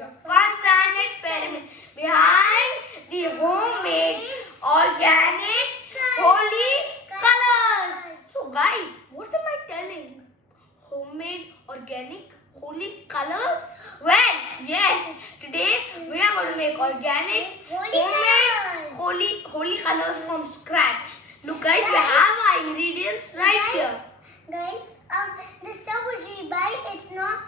to a fun science experiment behind the homemade organic holy colors. So guys, what am I telling? Homemade organic holy colors? Well, yes, today we are going to make organic homemade holy colors from scratch. Look guys, we have our ingredients right here. Guys, the stuff which we buy, it's not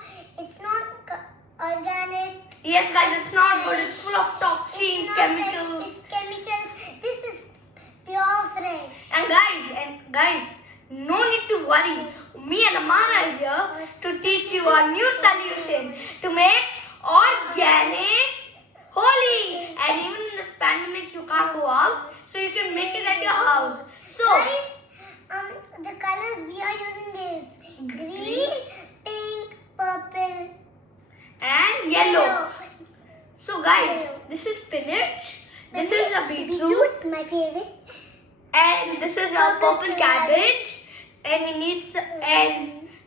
organic. Yes guys, it's not good. It's full of toxin, chemicals. It's chemicals. This is pure fresh. And guys, no need to worry. Me and Amara are here to teach you a new solution to make organic holi. And even in this pandemic, you can't go out, so you can make it at your house. So guys, the colors we are using is green, pink, purple, and yellow. So guys, this is spinach. This is a beetroot, my favorite. and this is a purple cabbage. And we need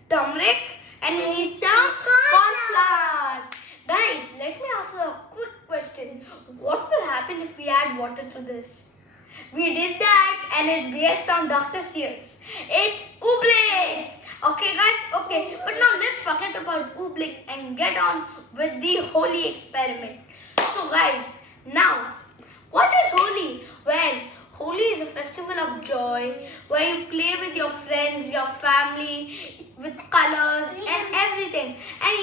turmeric, and we need some corn flour. Guys, let me ask you a quick question. What will happen if we add water to this? We did that, and it's based on Dr. Sears. It's Oobleck. Okay guys, okay. But now let's forget about Oobleck and get on with the Holi experiment. So guys, now, what is Holi? Well, Holi is a festival of joy where you play with your friends, your family, with colors and everything. And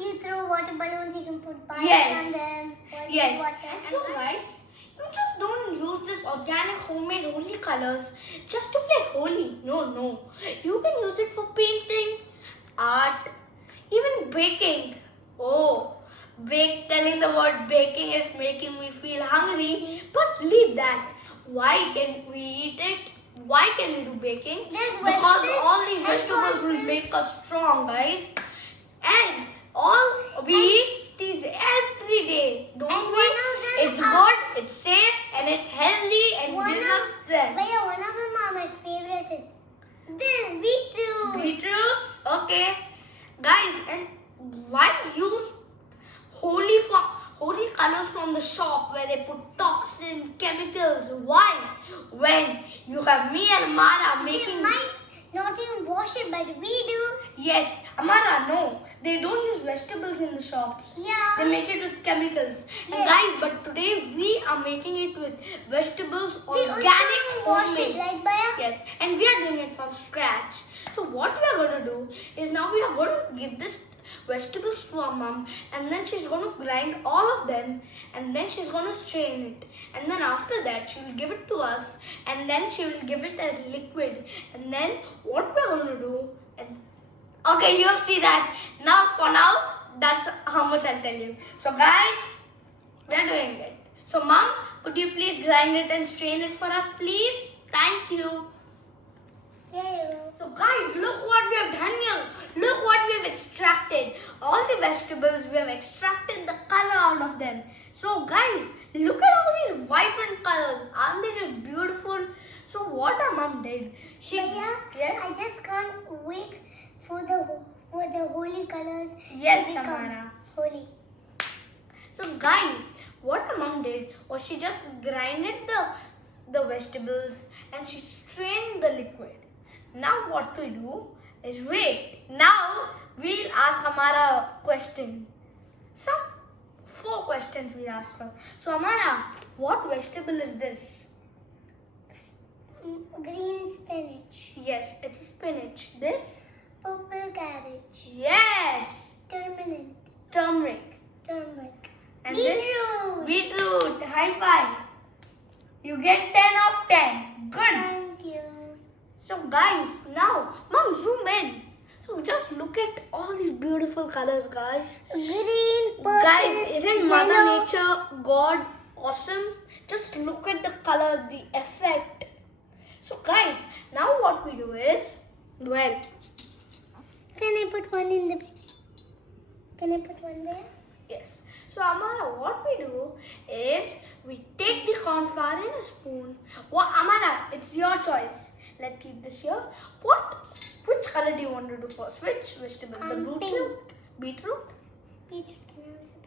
You throw water balloons, you can put fire Yes. on them. yes. Water. And so guys, you just don't use this organic homemade Holi colors just to play Holi. No. You can use it for painting, art, even baking. Oh, telling the word baking is making me feel hungry. But leave that. Why can we eat it? Why can we do baking? Because all these vegetables will make us strong, guys. And we eat these every day, don't we? It's good, it's safe, and it's healthy, and gives us strength. But yeah, one of them are my favorite is this beetroot. Beetroots, okay. Guys, and why use holy colors from the shop where they put toxin, chemicals? Why? When you have me and Amara making... They might not even wash it, but we do. Yes, Amara, no. They don't use vegetables in the shops. Yeah. They make it with chemicals. Yes. And guys, but today we are making it with vegetables, We organic, also wash it, homemade. right, Baya? Yes, and we are doing it from scratch. So what we are going to do is now we are going to give this vegetables to our mom, and then she's going to grind all of them, and then she's going to strain it, and then after that she will give it to us, and then she will give it as liquid, and then what we're going to do, and okay, you'll see that. Now for now, that's how much I'll tell you. So guys, we're doing it. So mom, could you please grind it and strain it for us, please? Thank you. Yeah. So guys, look what we have done here. Look what we have extracted. All the vegetables, we have extracted the color out of them. So guys, look at all these vibrant colors. Aren't they just beautiful? So what our mom did, Yes? I just can't wait for the holy colors. Yes, to become Amara. Holy. So guys, what our mom did was she just grinded the vegetables and she strained the liquid. Now what we do is wait. Now we'll ask Amara a question. Some 4 questions we'll ask her. So Amara, what vegetable is this? Green spinach. Yes, it's a spinach. This? Purple cabbage. Yes. Turmeric. And Beetroot. this? Beetroot. High five. You get 10 of 10. Good. Thank you. So guys, now mom zoom in. So just look at all these beautiful colors, guys. Green, purple, Guys, isn't Mother yellow. Nature, God awesome? Just look at the colors, the effect. So guys, now what we do is, well, Can I put one in the... Can I put one there? yes. So Amara, what we do is we take the corn flour in a spoon. Amara, it's your choice. Let's keep this here. Which color do you want to do first? Which vegetable? The Pink. beetroot? Beetroot? Beetroot, can I also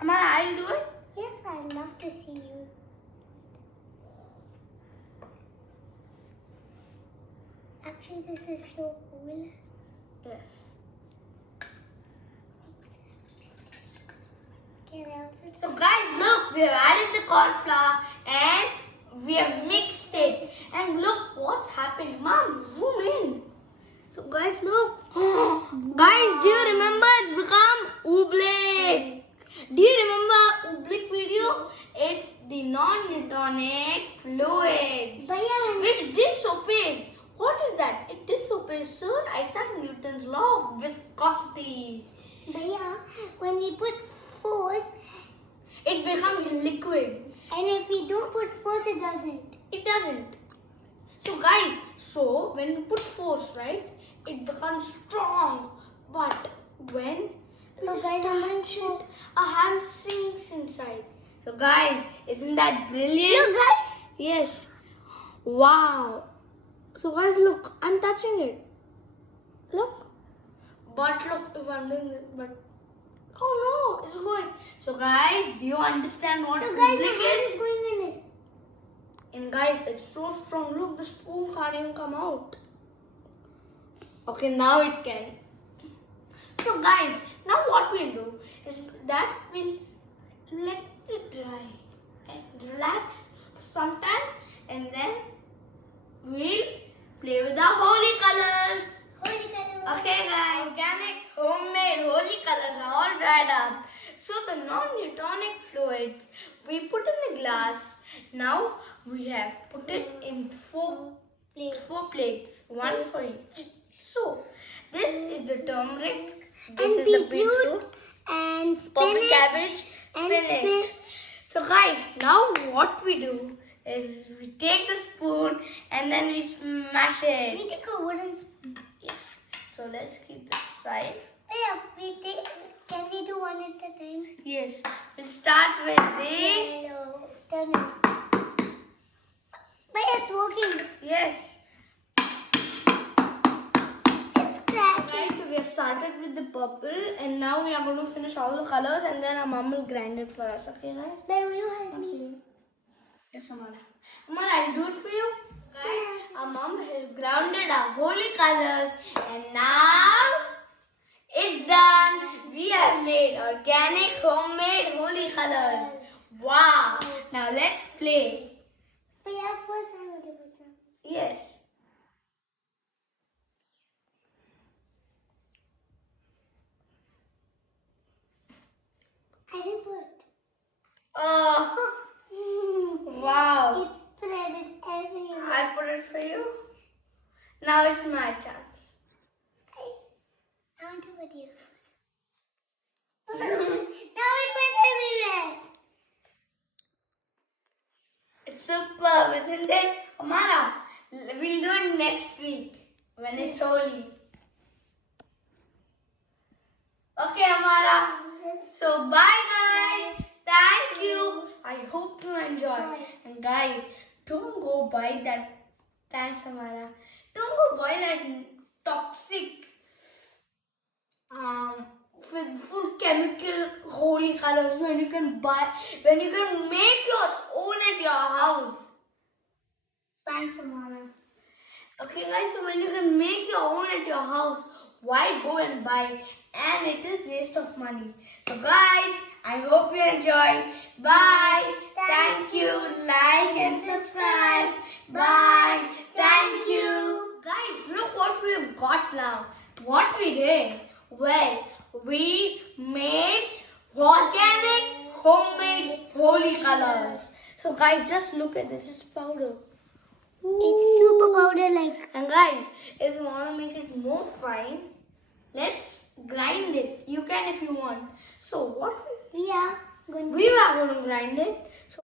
Amara, I'll do it. Yes, I'd love to see you. Actually, this is so cool. Yes. Can I also So guys, look, we have added the corn flour and we have mixed it. And look what's happened. Mom, zoom in. So guys, look. Guys, do you remember it's become Oobleck? Do you remember Oobleck video? It's the non-Newtonian fluid. Bhaiya, Which dish soap is? What is that? It dish soap is, sir. Isaac Newton's law of viscosity. Bhaiya, when we put force, It becomes liquid. and if we don't put force, it doesn't. It doesn't. So guys, so when you put force, right, it becomes strong. But when Oh, we guys, I'm start not sure. a ham sinks inside. So guys, isn't that brilliant? Look, guys. Yes. Wow. So guys, look, I'm touching it. Look. But look, if I'm doing this, but oh no, it's going. So guys, do you understand what Look, guys, the Oobleck hand is? is going in it. And guys, it's so strong. Look, the spoon can't even come out. Okay, now it can. So guys, now what we'll do is that we'll let it dry and relax for some time, and then we'll play with the holy colors. Holy color. Okay guys, organic homemade holy colors are all dried up. So the non-Newtonic fluids we put in the glass. Now we have put it in four plates, one for each. So this is the turmeric, this And is the beetroot, beetroot, and purple spinach, cabbage, and spinach. So guys, now what we do is we take the spoon and then we smash it. We take a wooden spoon. Yes. So let's keep this aside. Yeah, can we do one at a time? Yes. We'll start with the Yellow. Turn it. But it's working. yes. It's cracking. Guys, so we have started with the purple and now we are going to finish all the colors and then our mom will grind it for us. Okay, guys? But will you help me? Yes, Amara. Amara, I'll do it for you. Guys, our mom has grounded our holy colors and now it's done. We have made organic homemade holy colors. Wow. Now let's play. But yeah, first I want to put some. Yes. I didn't put. Oh, wow. It's spread everywhere. I'll put it for you. Now it's my chance. I want to put you first. Now it went everywhere. It's superb, isn't it? Amara, we'll do it next week when it's holy. Okay, Amara. So bye guys. Thank you. I hope you enjoy. And guys, don't go buy that. Thanks, Amara. Don't go buy that toxic with full chemical holy colors when you can make your own at your house. Thanks, Amara. Okay guys, so when you can make your own at your house, why go and buy it? And it is waste of money. So guys, I hope you enjoyed. Bye. Thank you. Like and subscribe. Bye. Thank you. Guys, look what we've got now. What we did? Well, we made organic homemade holy colors. So guys, just look at this. It's powder. It's super powder like. And guys, if you want to make it more fine, let's grind it. You can if you want. So what We are going we are going to grind it. So